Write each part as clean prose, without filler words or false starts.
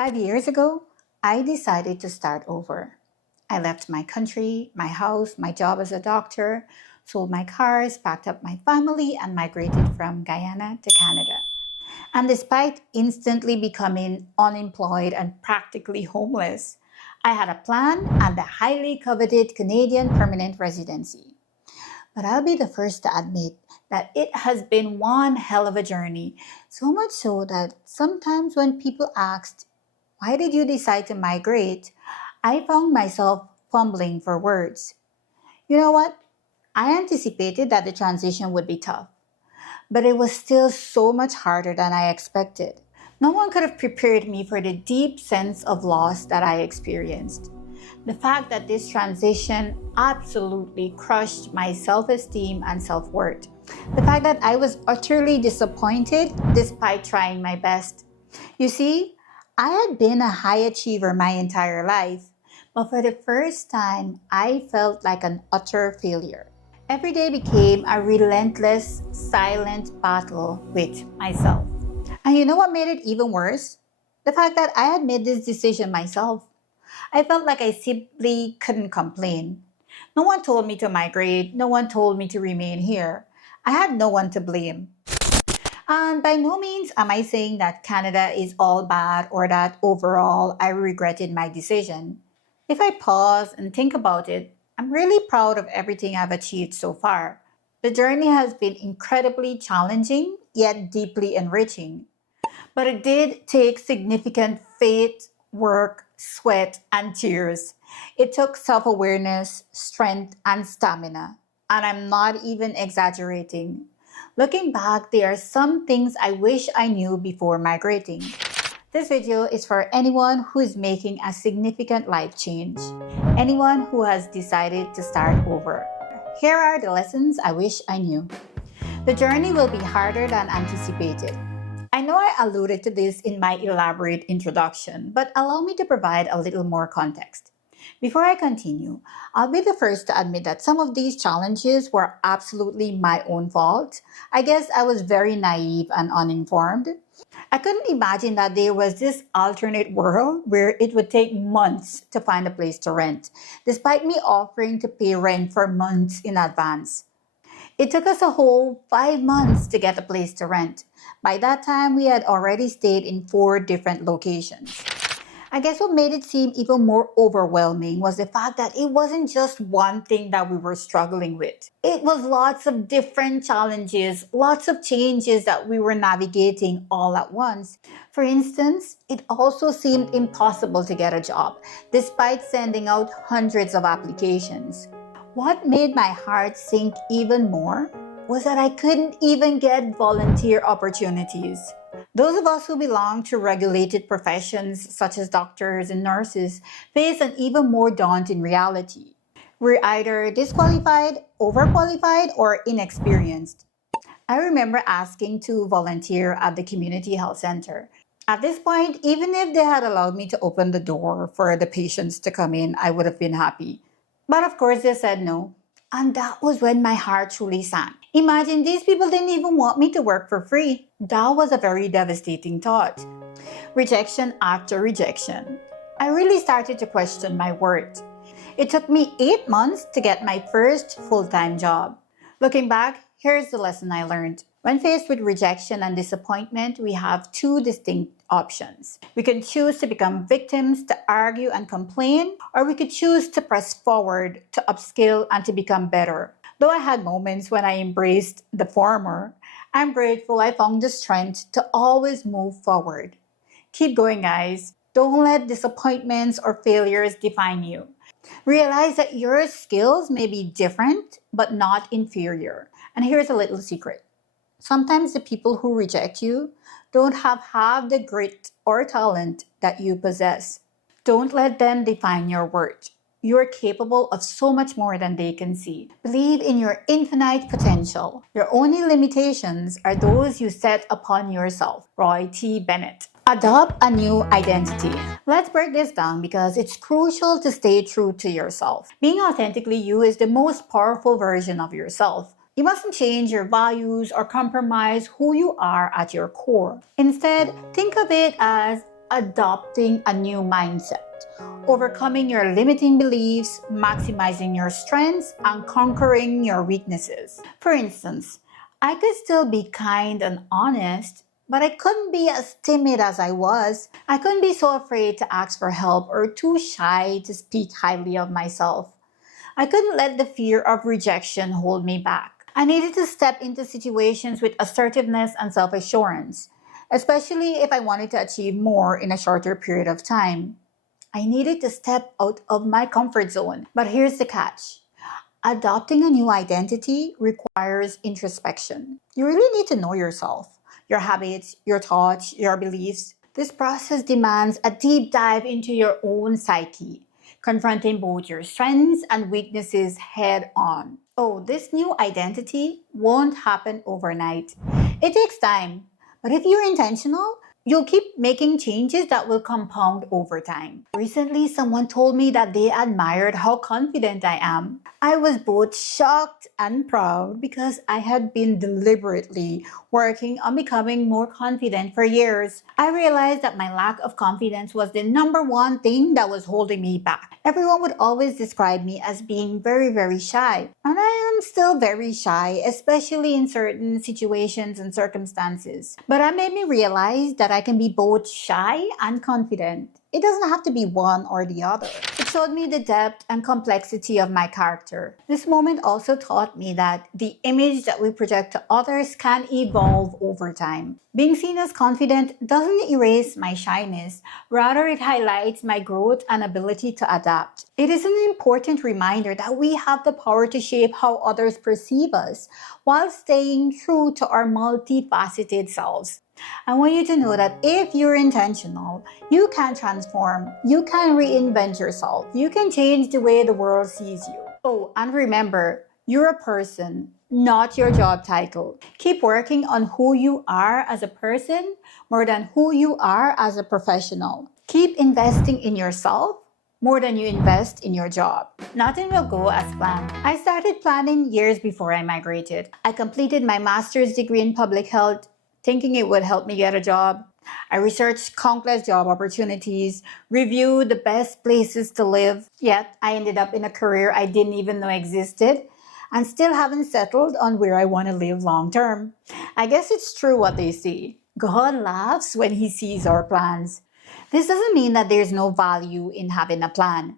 5 years ago, I decided to start over. I left my country, my house, my job as a doctor, sold my cars, packed up my family, and migrated from Guyana to Canada. And despite instantly becoming unemployed and practically homeless, I had a plan and the highly coveted Canadian Permanent Residency. But I'll be the first to admit that it has been one hell of a journey, so much so that sometimes when people asked, "Why did you decide to migrate?" I found myself fumbling for words. You know what? I anticipated that the transition would be tough, but it was still so much harder than I expected. No one could have prepared me for the deep sense of loss that I experienced. The fact that this transition absolutely crushed my self-esteem and self-worth. The fact that I was utterly disappointed despite trying my best. You see, I had been a high achiever my entire life, but for the first time, I felt like an utter failure. Every day became a relentless, silent battle with myself. And you know what made it even worse? The fact that I had made this decision myself. I felt like I simply couldn't complain. No one told me to migrate, no one told me to remain here. I had no one to blame. And by no means am I saying that Canada is all bad or that overall I regretted my decision. If I pause and think about it, I'm really proud of everything I've achieved so far. The journey has been incredibly challenging, yet deeply enriching. But it did take significant faith, work, sweat, and tears. It took self-awareness, strength, and stamina. And I'm not even exaggerating. Looking back, there are some things I wish I knew before migrating. This video is for anyone who is making a significant life change. Anyone who has decided to start over. Here are the lessons I wish I knew. The journey will be harder than anticipated. I know I alluded to this in my elaborate introduction, but allow me to provide a little more context. Before I continue, I'll be the first to admit that some of these challenges were absolutely my own fault. I guess I was very naive and uninformed. I couldn't imagine that there was this alternate world where it would take months to find a place to rent, despite me offering to pay rent for months in advance. It took us a whole 5 months to get a place to rent. By that time, we had already stayed in 4 different locations. I guess what made it seem even more overwhelming was the fact that it wasn't just one thing that we were struggling with. It was lots of different challenges, lots of changes that we were navigating all at once. For instance, it also seemed impossible to get a job, despite sending out hundreds of applications. What made my heart sink even more was that I couldn't even get volunteer opportunities. Those of us who belong to regulated professions such as doctors and nurses face an even more daunting reality. We're either disqualified, overqualified, or inexperienced. I remember asking to volunteer at the community health center. At this point, even if they had allowed me to open the door for the patients to come in, I would have been happy. But of course, they said no. And that was when my heart truly sank. Imagine these people didn't even want me to work for free. That was a very devastating thought. Rejection after rejection. I really started to question my worth. It took me 8 months to get my first full-time job. Looking back, here's the lesson I learned. When faced with rejection and disappointment, we have 2 distinct options. We can choose to become victims, to argue and complain, or we could choose to press forward, to upskill and to become better. Though I had moments when I embraced the former, I'm grateful I found the strength to always move forward. Keep going, guys. Don't let disappointments or failures define you. Realize that your skills may be different, but not inferior. And here's a little secret. Sometimes the people who reject you don't have half the grit or talent that you possess. Don't let them define your worth. You are capable of so much more than they can see. Believe in your infinite potential. Your only limitations are those you set upon yourself. Roy T. Bennett. Adopt a new identity. Let's break this down because it's crucial to stay true to yourself. Being authentically you is the most powerful version of yourself. You mustn't change your values or compromise who you are at your core. Instead, think of it as adopting a new mindset, overcoming your limiting beliefs, maximizing your strengths, and conquering your weaknesses. For instance, I could still be kind and honest, but I couldn't be as timid as I was. I couldn't be so afraid to ask for help or too shy to speak highly of myself. I couldn't let the fear of rejection hold me back. I needed to step into situations with assertiveness and self assurance, especially if I wanted to achieve more in a shorter period of time. I needed to step out of my comfort zone. But here's the catch: adopting a new identity requires introspection. You really need to know yourself, your habits, your thoughts, your beliefs. This process demands a deep dive into your own psyche, confronting both your strengths and weaknesses head on. Oh, this new identity won't happen overnight. It takes time. But if you're intentional, you'll keep making changes that will compound over time. Recently, someone told me that they admired how confident I am. I was both shocked and proud because I had been deliberately working on becoming more confident for years. I realized that my lack of confidence was the number one thing that was holding me back. Everyone would always describe me as being very shy. And I am still very shy, especially in certain situations and circumstances. But that made me realize that I can be both shy and confident. It doesn't have to be one or the other. It showed me the depth and complexity of my character. This moment also taught me that the image that we project to others can evolve over time. Being seen as confident doesn't erase my shyness, rather it highlights my growth and ability to adapt. It is an important reminder that we have the power to shape how others perceive us while staying true to our multifaceted selves. I want you to know that if you're intentional, you can transform, you can reinvent yourself, you can change the way the world sees you. Oh, and remember, you're a person, not your job title. Keep working on who you are as a person more than who you are as a professional. Keep investing in yourself more than you invest in your job. Nothing will go as planned. I started planning years before I migrated. I completed my master's degree in public health, thinking it would help me get a job. I researched countless job opportunities, reviewed the best places to live, yet I ended up in a career I didn't even know existed and still haven't settled on where I want to live long term. I guess it's true what they say. God laughs when he sees our plans. This doesn't mean that there's no value in having a plan.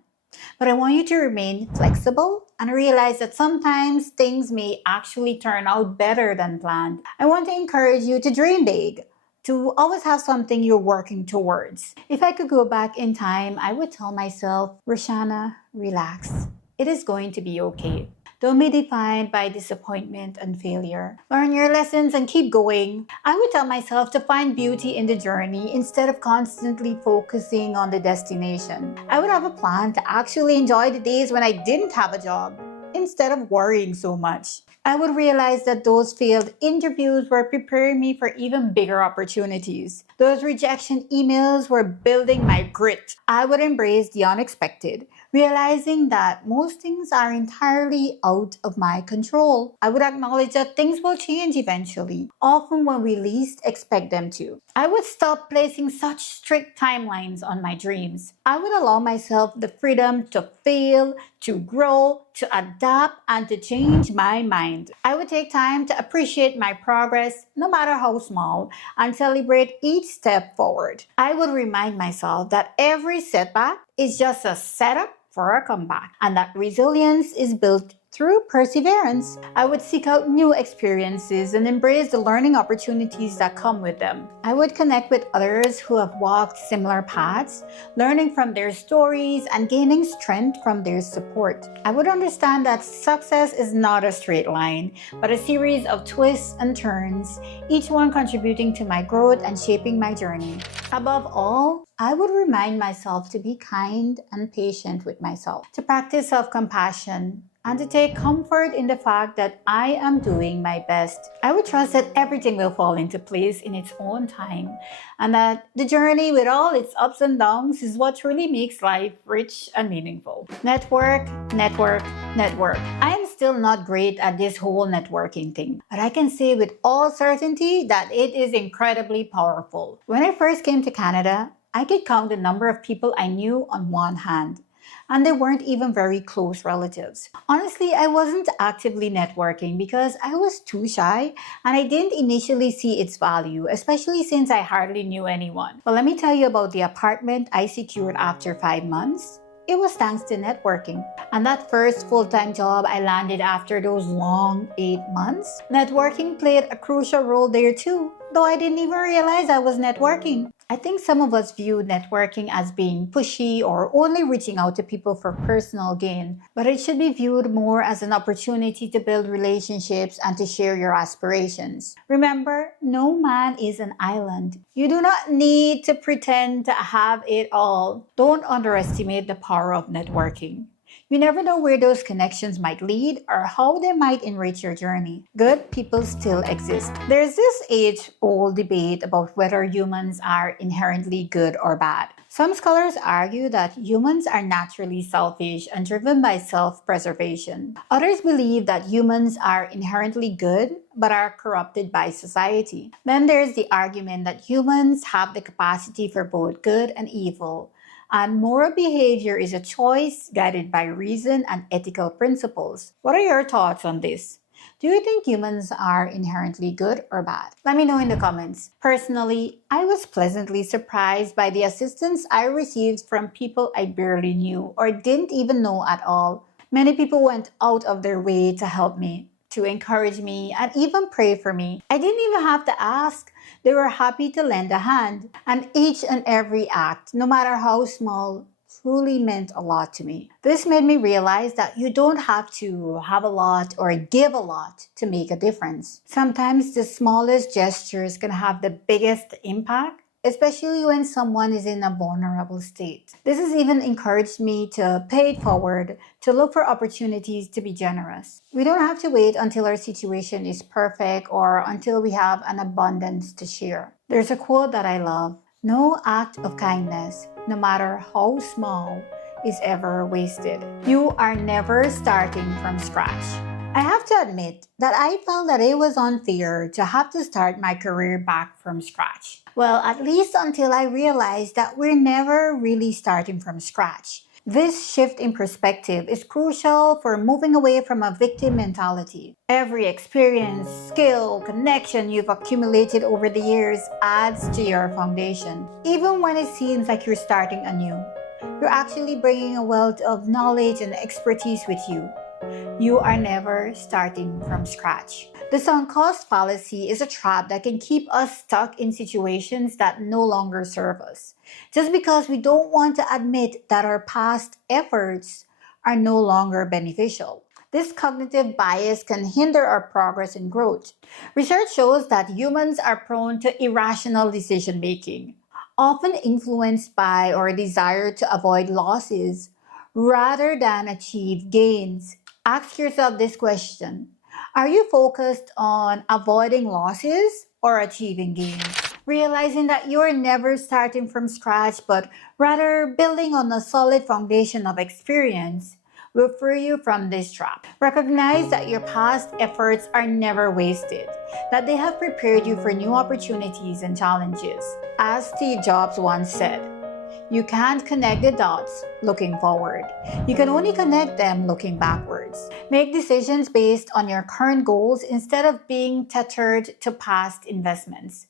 But I want you to remain flexible and realize that sometimes things may actually turn out better than planned. I want to encourage you to dream big, to always have something you're working towards. If I could go back in time, I would tell myself, Roshana, relax. It is going to be okay. Don't be defined by disappointment and failure. Learn your lessons and keep going. I would tell myself to find beauty in the journey instead of constantly focusing on the destination. I would have a plan to actually enjoy the days when I didn't have a job instead of worrying so much. I would realize that those failed interviews were preparing me for even bigger opportunities. Those rejection emails were building my grit. I would embrace the unexpected, realizing that most things are entirely out of my control. I would acknowledge that things will change eventually, often when we least expect them to. I would stop placing such strict timelines on my dreams. I would allow myself the freedom to fail, to grow, to adapt, and to change my mind. I would take time to appreciate my progress, no matter how small, and celebrate each step forward. I would remind myself that every setback is just a setup for a comeback, and that resilience is built through perseverance. I would seek out new experiences and embrace the learning opportunities that come with them. I would connect with others who have walked similar paths, learning from their stories and gaining strength from their support. I would understand that success is not a straight line, but a series of twists and turns, each one contributing to my growth and shaping my journey. Above all, I would remind myself to be kind and patient with myself, to practice self-compassion, and to take comfort in the fact that I am doing my best. I would trust that everything will fall into place in its own time, and that the journey with all its ups and downs is what truly makes life rich and meaningful. Network, network, network. I am still not great at this whole networking thing, but I can say with all certainty that it is incredibly powerful. When I first came to Canada, I could count the number of people I knew on one hand, and they weren't even very close relatives. Honestly, I wasn't actively networking because I was too shy and I didn't initially see its value, especially since I hardly knew anyone. But let me tell you about the apartment I secured after 5 months. It was thanks to networking. And that first full-time job I landed after those long 8 months, networking played a crucial role there too, though I didn't even realize I was networking. I think some of us view networking as being pushy or only reaching out to people for personal gain, but it should be viewed more as an opportunity to build relationships and to share your aspirations. Remember, no man is an island. You do not need to pretend to have it all. Don't underestimate the power of networking. You never know where those connections might lead or how they might enrich your journey. Good people still exist. There's this age-old debate about whether humans are inherently good or bad. Some scholars argue that humans are naturally selfish and driven by self-preservation. Others believe that humans are inherently good but are corrupted by society. Then there's the argument that humans have the capacity for both good and evil, and moral behavior is a choice guided by reason and ethical principles. What are your thoughts on this? Do you think humans are inherently good or bad? Let me know in the comments. Personally, I was pleasantly surprised by the assistance I received from people I barely knew or didn't even know at all. Many people went out of their way to help me, to encourage me, and even pray for me. I didn't even have to ask. They were happy to lend a hand. And each and every act, no matter how small, truly meant a lot to me. This made me realize that you don't have to have a lot or give a lot to make a difference. Sometimes the smallest gestures can have the biggest impact, especially when someone is in a vulnerable state. This has even encouraged me to pay it forward, to look for opportunities to be generous. We don't have to wait until our situation is perfect or until we have an abundance to share. There's a quote that I love: "No act of kindness, no matter how small, is ever wasted." You are never starting from scratch. I have to admit that I felt that it was unfair to have to start my career back from scratch. Well, at least until I realized that we're never really starting from scratch. This shift in perspective is crucial for moving away from a victim mentality. Every experience, skill, connection you've accumulated over the years adds to your foundation. Even when it seems like you're starting anew, you're actually bringing a wealth of knowledge and expertise with you. You are never starting from scratch. The sunk cost fallacy is a trap that can keep us stuck in situations that no longer serve us, just because we don't want to admit that our past efforts are no longer beneficial. This cognitive bias can hinder our progress and growth. Research shows that humans are prone to irrational decision making, often influenced by our desire to avoid losses rather than achieve gains. Ask yourself this question: are you focused on avoiding losses or achieving gains? Realizing that you're never starting from scratch, but rather building on a solid foundation of experience will free you from this trap. Recognize that your past efforts are never wasted, that they have prepared you for new opportunities and challenges. As Steve Jobs once said, "You can't connect the dots looking forward. You can only connect them looking backwards." Make decisions based on your current goals instead of being tethered to past investments.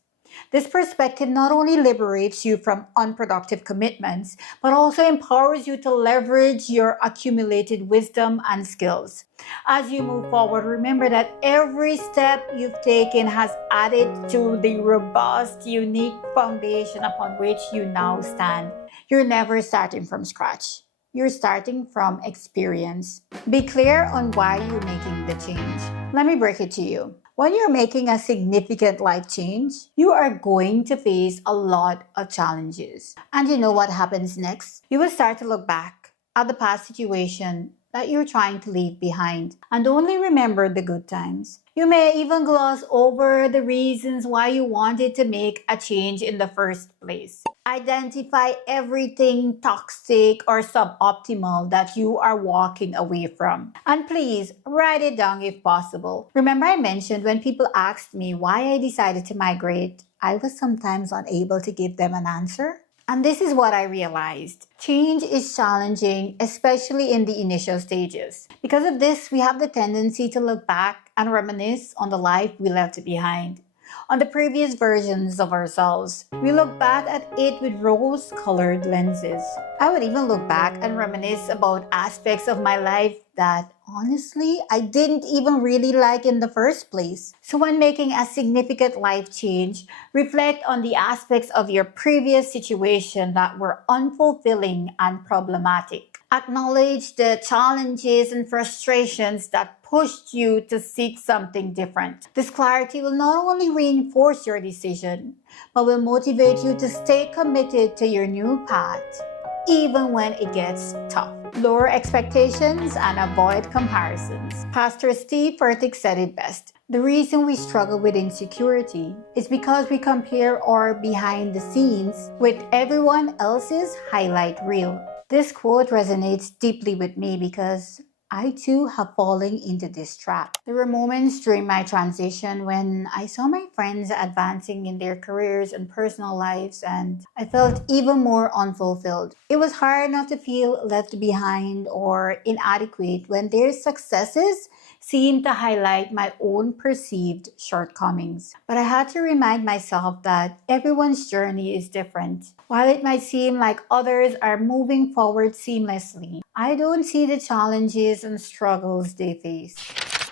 This perspective not only liberates you from unproductive commitments, but also empowers you to leverage your accumulated wisdom and skills. As you move forward, remember that every step you've taken has added to the robust, unique foundation upon which you now stand. You're never starting from scratch. You're starting from experience. Be clear on why you're making the change. Let me break it to you. When you're making a significant life change, you are going to face a lot of challenges. And you know what happens next? You will start to look back at the past situation that you're trying to leave behind and only remember the good times. You may even gloss over the reasons why you wanted to make a change in the first place. Identify everything toxic or suboptimal that you are walking away from. And please, write it down if possible. Remember I mentioned when people asked me why I decided to migrate, I was sometimes unable to give them an answer. And this is what I realized. Change is challenging, especially in the initial stages. Because of this, we have the tendency to look back and reminisce on the life we left behind, on the previous versions of ourselves. We look back at it with rose-colored lenses. I would even look back and reminisce about aspects of my life that, honestly, I didn't even really like in the first place. So when making a significant life change, reflect on the aspects of your previous situation that were unfulfilling and problematic. Acknowledge the challenges and frustrations that pushed you to seek something different. This clarity will not only reinforce your decision, but will motivate you to stay committed to your new path, even when it gets tough. Lower expectations and avoid comparisons. Pastor Steve Furtick said it best. The reason we struggle with insecurity is because we compare our behind the scenes with everyone else's highlight reel. This quote resonates deeply with me because I too have fallen into this trap. There were moments during my transition when I saw my friends advancing in their careers and personal lives, and I felt even more unfulfilled. It was hard not to feel left behind or inadequate when their successes seemed to highlight my own perceived shortcomings. But I had to remind myself that everyone's journey is different. While it might seem like others are moving forward seamlessly, I don't see the challenges and struggles they face.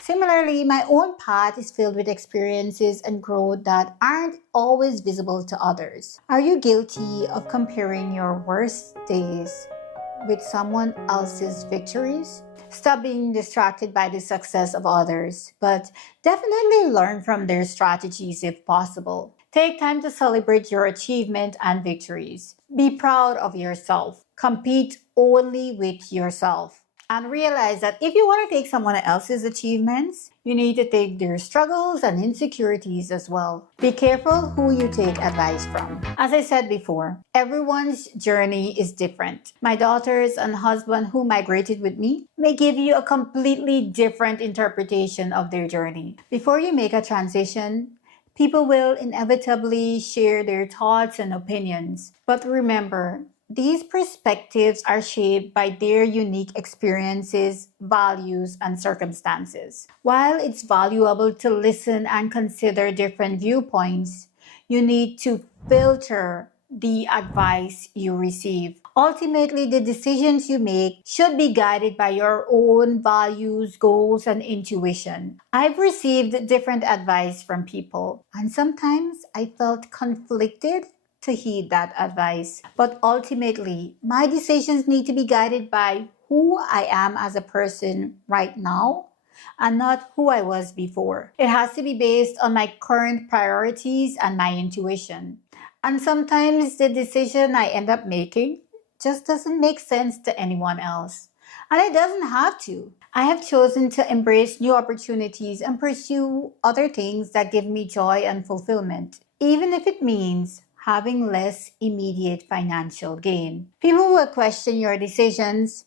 Similarly, my own path is filled with experiences and growth that aren't always visible to others. Are you guilty of comparing your worst days with someone else's victories? Stop being distracted by the success of others, but definitely learn from their strategies if possible. Take time to celebrate your achievement and victories. Be proud of yourself. Compete only with yourself. And realize that if you want to take someone else's achievements, you need to take their struggles and insecurities as well. Be careful who you take advice from. As I said before, everyone's journey is different. My daughters and husband who migrated with me may give you a completely different interpretation of their journey. Before you make a transition, people will inevitably share their thoughts and opinions. But remember, these perspectives are shaped by their unique experiences, values, and circumstances. While it's valuable to listen and consider different viewpoints, you need to filter the advice you receive. Ultimately, the decisions you make should be guided by your own values, goals, and intuition. I've received different advice from people, and sometimes I felt conflicted to heed that advice. But ultimately, my decisions need to be guided by who I am as a person right now and not who I was before. It has to be based on my current priorities and my intuition. And sometimes the decision I end up making just doesn't make sense to anyone else. And it doesn't have to. I have chosen to embrace new opportunities and pursue other things that give me joy and fulfillment, even if it means having less immediate financial gain. People will question your decisions.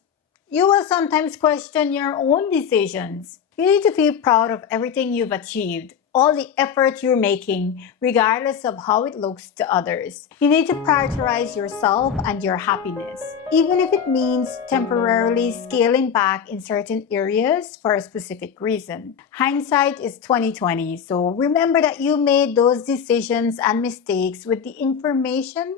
You will sometimes question your own decisions. You need to feel proud of everything you've achieved, all the effort you're making, regardless of how it looks to others. You need to prioritize yourself and your happiness, even if it means temporarily scaling back in certain areas for a specific reason. Hindsight is 2020, so remember that you made those decisions and mistakes with the information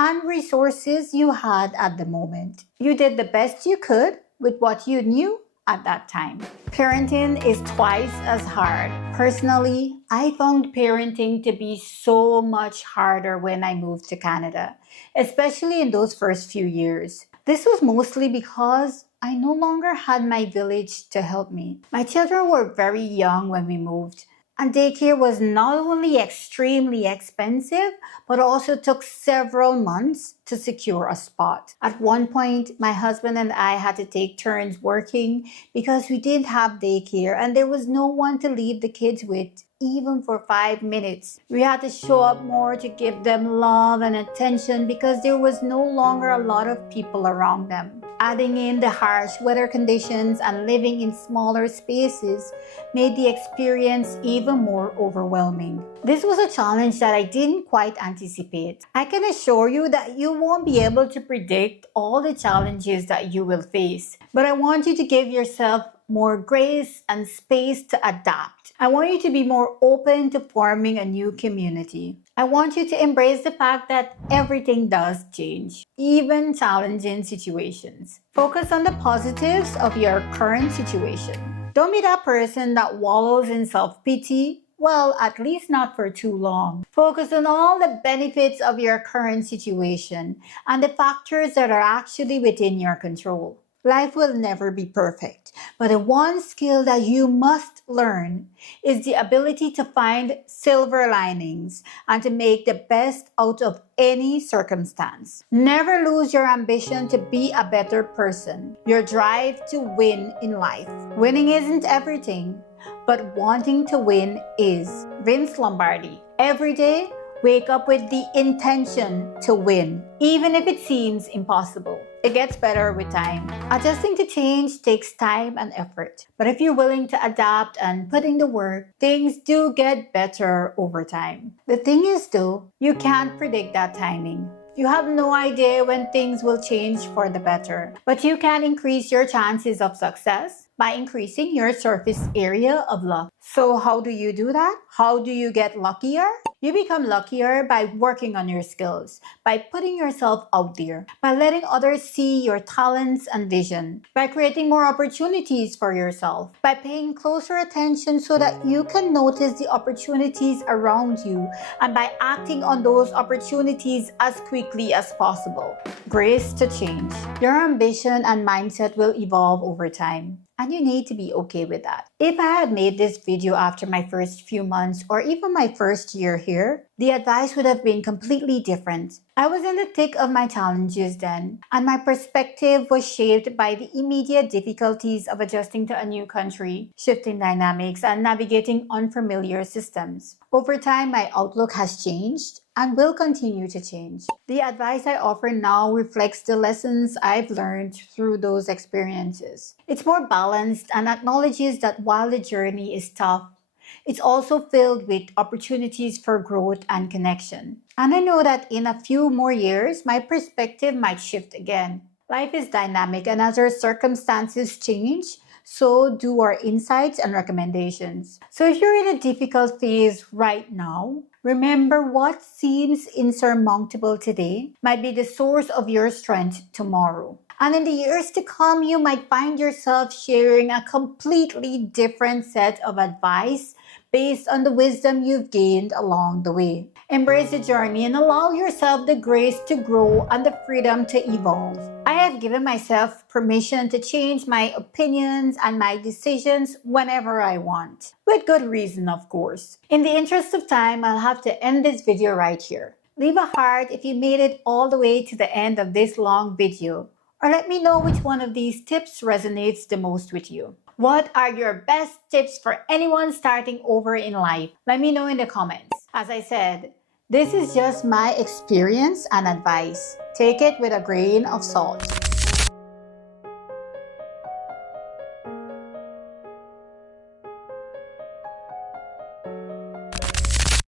and resources you had at the moment. You did the best you could with what you knew at that time. Parenting is twice as hard. Personally, I found parenting to be so much harder when I moved to Canada, especially in those first few years. This was mostly because I no longer had my village to help me. My children were very young when we moved, and daycare was not only extremely expensive, but also took several months to secure a spot. At one point, my husband and I had to take turns working because we didn't have daycare and there was no one to leave the kids with, even for 5 minutes. We had to show up more to give them love and attention because there was no longer a lot of people around them. Adding in the harsh weather conditions and living in smaller spaces made the experience even more overwhelming. This was a challenge that I didn't quite anticipate. I can assure you that you won't be able to predict all the challenges that you will face, but I want you to give yourself more grace and space to adapt. I want you to be more open to forming a new community. I want you to embrace the fact that everything does change, even challenging situations. Focus on the positives of your current situation. Don't be that person that wallows in self-pity. Well, at least not for too long. Focus on all the benefits of your current situation and the factors that are actually within your control. Life will never be perfect, but the one skill that you must learn is the ability to find silver linings and to make the best out of any circumstance. Never lose your ambition to be a better person, your drive to win in life. Winning isn't everything, but wanting to win is. Vince Lombardi. Every day, wake up with the intention to win, even if it seems impossible. It gets better with time. Adjusting to change takes time and effort. But if you're willing to adapt and put in the work, things do get better over time. The thing is though, you can't predict that timing. You have no idea when things will change for the better. But you can increase your chances of success by increasing your surface area of luck. So how do you do that? How do you get luckier? You become luckier by working on your skills, by putting yourself out there, by letting others see your talents and vision, by creating more opportunities for yourself, by paying closer attention so that you can notice the opportunities around you, and by acting on those opportunities as quickly as possible. Grace to change. Your ambition and mindset will evolve over time. And you need to be okay with that. If I had made this video after my first few months or even my first year here, the advice would have been completely different. I was in the thick of my challenges then, and my perspective was shaped by the immediate difficulties of adjusting to a new country, shifting dynamics, and navigating unfamiliar systems. Over time, my outlook has changed and will continue to change. The advice I offer now reflects the lessons I've learned through those experiences. It's more balanced and acknowledges that while the journey is tough, it's also filled with opportunities for growth and connection. And I know that in a few more years, my perspective might shift again. Life is dynamic, and as our circumstances change, so do our insights and recommendations. So if you're in a difficult phase right now, remember what seems insurmountable today might be the source of your strength tomorrow. And in the years to come, you might find yourself sharing a completely different set of advice based on the wisdom you've gained along the way. Embrace the journey and allow yourself the grace to grow and the freedom to evolve. I have given myself permission to change my opinions and my decisions whenever I want. With good reason, of course. In the interest of time, I'll have to end this video right here. Leave a heart if you made it all the way to the end of this long video. Or let me know which one of these tips resonates the most with you. What are your best tips for anyone starting over in life? Let me know in the comments. As I said, this is just my experience and advice. Take it with a grain of salt.